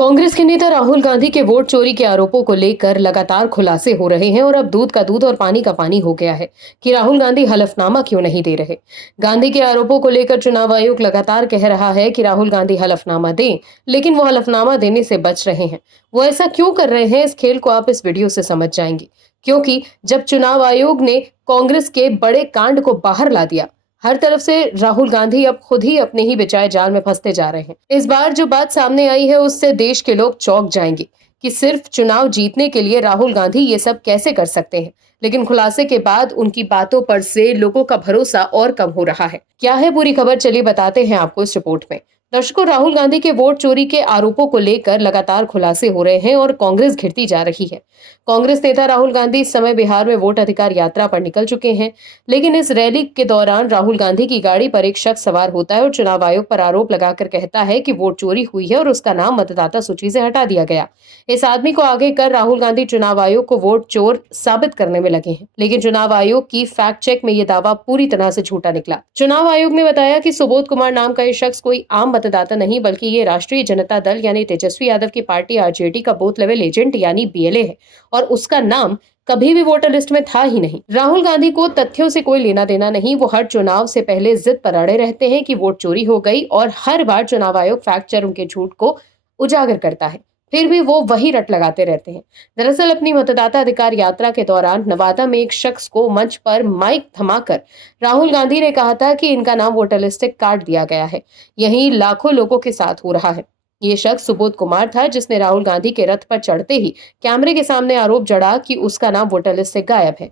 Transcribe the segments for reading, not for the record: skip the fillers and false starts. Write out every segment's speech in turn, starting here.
कांग्रेस के नेता राहुल गांधी के वोट चोरी के आरोपों को लेकर लगातार खुलासे हो रहे हैं और अब दूध का दूध और पानी का पानी हो गया है कि राहुल गांधी हलफनामा क्यों नहीं दे रहे। गांधी के आरोपों को लेकर चुनाव आयोग लगातार कह रहा है कि राहुल गांधी हलफनामा दें, लेकिन वो हलफनामा देने से बच रहे हैं। वो ऐसा क्यों कर रहे हैं, इस खेल को आप इस वीडियो से समझ जाएंगे। क्योंकि जब चुनाव आयोग ने कांग्रेस के बड़े कांड को बाहर ला दिया, हर तरफ से राहुल गांधी अब खुद ही अपने ही बिछाए जाल में फंसते जा रहे हैं। इस बार जो बात सामने आई है उससे देश के लोग चौंक जाएंगे कि सिर्फ चुनाव जीतने के लिए राहुल गांधी ये सब कैसे कर सकते हैं। लेकिन खुलासे के बाद उनकी बातों पर से लोगों का भरोसा और कम हो रहा है। क्या है पूरी खबर, चलिए बताते हैं आपको इस रिपोर्ट में। दर्शकों, राहुल गांधी के वोट चोरी के आरोपों को लेकर लगातार खुलासे हो रहे हैं और कांग्रेस घिरती जा रही है। कांग्रेस नेता राहुल गांधी इस समय बिहार में वोट अधिकार यात्रा पर निकल चुके हैं, लेकिन इस रैली के दौरान राहुल गांधी की गाड़ी पर एक शख्स सवार होता है और चुनाव आयोग पर आरोप लगाकर कहता है कि वोट चोरी हुई है और उसका नाम मतदाता सूची से हटा दिया गया। इस आदमी को आगे कर राहुल गांधी चुनाव आयोग को वोट चोर साबित करने में लगे हैं, लेकिन चुनाव आयोग की फैक्ट चेक में यह दावा पूरी तरह से झूठा निकला। चुनाव आयोग ने बताया कि सुबोध कुमार नाम का यह शख्स कोई आम मतदाता नहीं, बल्कि ये राष्ट्रीय जनता दल यानी तेजस्वी यादव की पार्टी आरजेडी का बूथ लेवल एजेंट यानी बीएलए है और उसका नाम कभी भी वोटर लिस्ट में था ही नहीं। राहुल गांधी को तथ्यों से कोई लेना देना नहीं। वो हर चुनाव से पहले जिद पर अड़े रहते हैं कि वोट चोरी हो गई और हर बार चुनाव आयोग फैक्ट चेक उनके झूठ को उजागर करता है, फिर भी वो वही रट लगाते रहते हैं। दरअसल अपनी मतदाता अधिकार यात्रा के दौरान नवादा में एक शख्स को मंच पर माइक थमाकर राहुल गांधी ने कहा था कि इनका नाम वोटर लिस्ट से काट दिया गया है। यही लाखों लोगों के साथ हो रहा है। ये शख्स सुबोध कुमार था, जिसने राहुल गांधी के रथ पर चढ़ते ही कैमरे के सामने आरोप जड़ा कि उसका नाम वोटर लिस्ट से गायब है।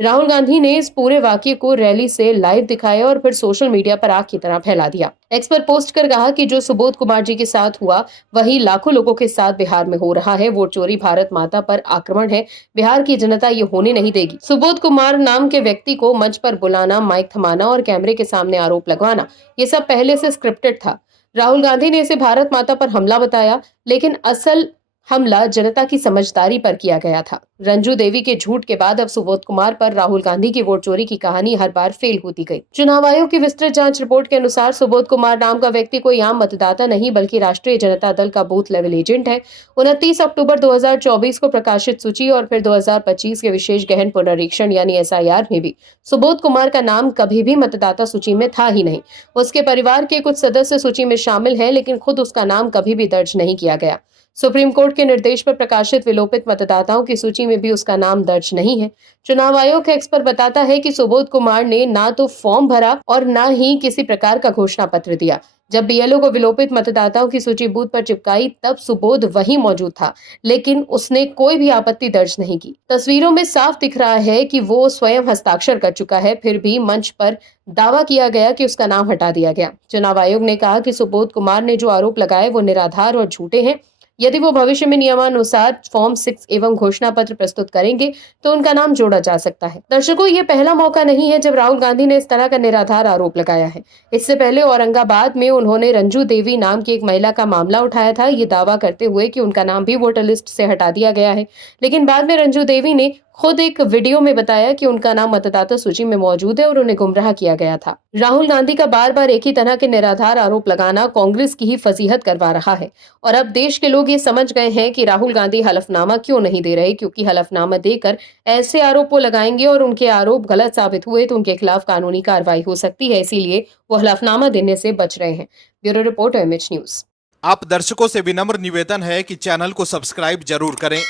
राहुल गांधी ने इस पूरे वाकये को रैली से लाइव दिखाया और फिर सोशल मीडिया पर आग की तरह फैला दिया। एक्स पर पोस्ट कर कहा कि जो सुबोध कुमार जी के साथ हुआ वही लाखों लोगों के साथ बिहार में हो रहा है। वोट चोरी भारत माता पर आक्रमण है। बिहार की जनता ये होने नहीं देगी। सुबोध कुमार नाम के व्यक्ति को मंच पर बुलाना, माइक थमाना और कैमरे के सामने आरोप लगवाना, ये सब पहले से स्क्रिप्टेड था। राहुल गांधी ने इसे भारत माता पर हमला बताया, लेकिन असल हमला जनता की समझदारी पर किया गया था। रंजू देवी के झूठ के बाद अब सुबोध कुमार पर राहुल गांधी की वोट चोरी की कहानी हर बार फेल होती गई। चुनाव आयोग की विस्तृत जांच रिपोर्ट के अनुसार सुबोध कुमार नाम का व्यक्ति कोई आम मतदाता नहीं, बल्कि राष्ट्रीय जनता दल का बूथ लेवल एजेंट है। 29 अक्टूबर 2024 को प्रकाशित सूची और फिर 2025 के विशेष गहन पुनरीक्षण यानी एसआईआर में भी सुबोध कुमार का नाम कभी भी मतदाता सूची में था ही नहीं। उसके परिवार के कुछ सदस्य सूची में शामिल हैं, लेकिन खुद उसका नाम कभी भी दर्ज नहीं किया गया। सुप्रीम कोर्ट के निर्देश पर प्रकाशित विलोपित मतदाताओं की सूची में भी उसका नाम दर्ज नहीं है। चुनाव आयोग एक्स पर बताता है कि सुबोध कुमार ने ना तो फॉर्म भरा और ना ही किसी प्रकार का घोषणा पत्र दिया। जब बीएलओ को विलोपित मतदाताओं की सूची बूथ पर चिपकाई तब सुबोध वहीं मौजूद था, लेकिन उसने कोई भी आपत्ति दर्ज नहीं की। तस्वीरों में साफ दिख रहा है कि वो स्वयं हस्ताक्षर कर चुका है, फिर भी मंच पर दावा किया गया कि उसका नाम हटा दिया गया। चुनाव आयोग ने कहा कि सुबोध कुमार ने जो आरोप लगाए वो निराधार और झूठे हैं। यदि वो भविष्य में नियमानुसार फॉर्म 6 एवं घोषणा पत्र प्रस्तुत करेंगे तो उनका नाम जोड़ा जा सकता है। दर्शकों, ये पहला मौका नहीं है जब राहुल गांधी ने इस तरह का निराधार आरोप लगाया है। इससे पहले औरंगाबाद में उन्होंने रंजू देवी नाम की एक महिला का मामला उठाया था, ये दावा करते हुए कि उनका नाम भी वोटर लिस्ट से हटा दिया गया है। लेकिन बाद में रंजू देवी ने खुद एक वीडियो में बताया कि उनका नाम मतदाता सूची में मौजूद है और उन्हें गुमराह किया गया था। राहुल गांधी का बार बार एक ही तरह के निराधार आरोप लगाना कांग्रेस की ही फजीहत करवा रहा है और अब देश के लोग ये समझ गए हैं कि राहुल गांधी हलफनामा क्यों नहीं दे रहे, क्योंकि हलफनामा देकर ऐसे आरोप वो लगाएंगे और उनके आरोप गलत साबित हुए तो उनके खिलाफ कानूनी कार्रवाई हो सकती है। इसीलिए वो हलफनामा देने से बच रहे हैं। Bureau report, MH news. आप दर्शकों से विनम्र निवेदन है कि चैनल को सब्सक्राइब जरूर करें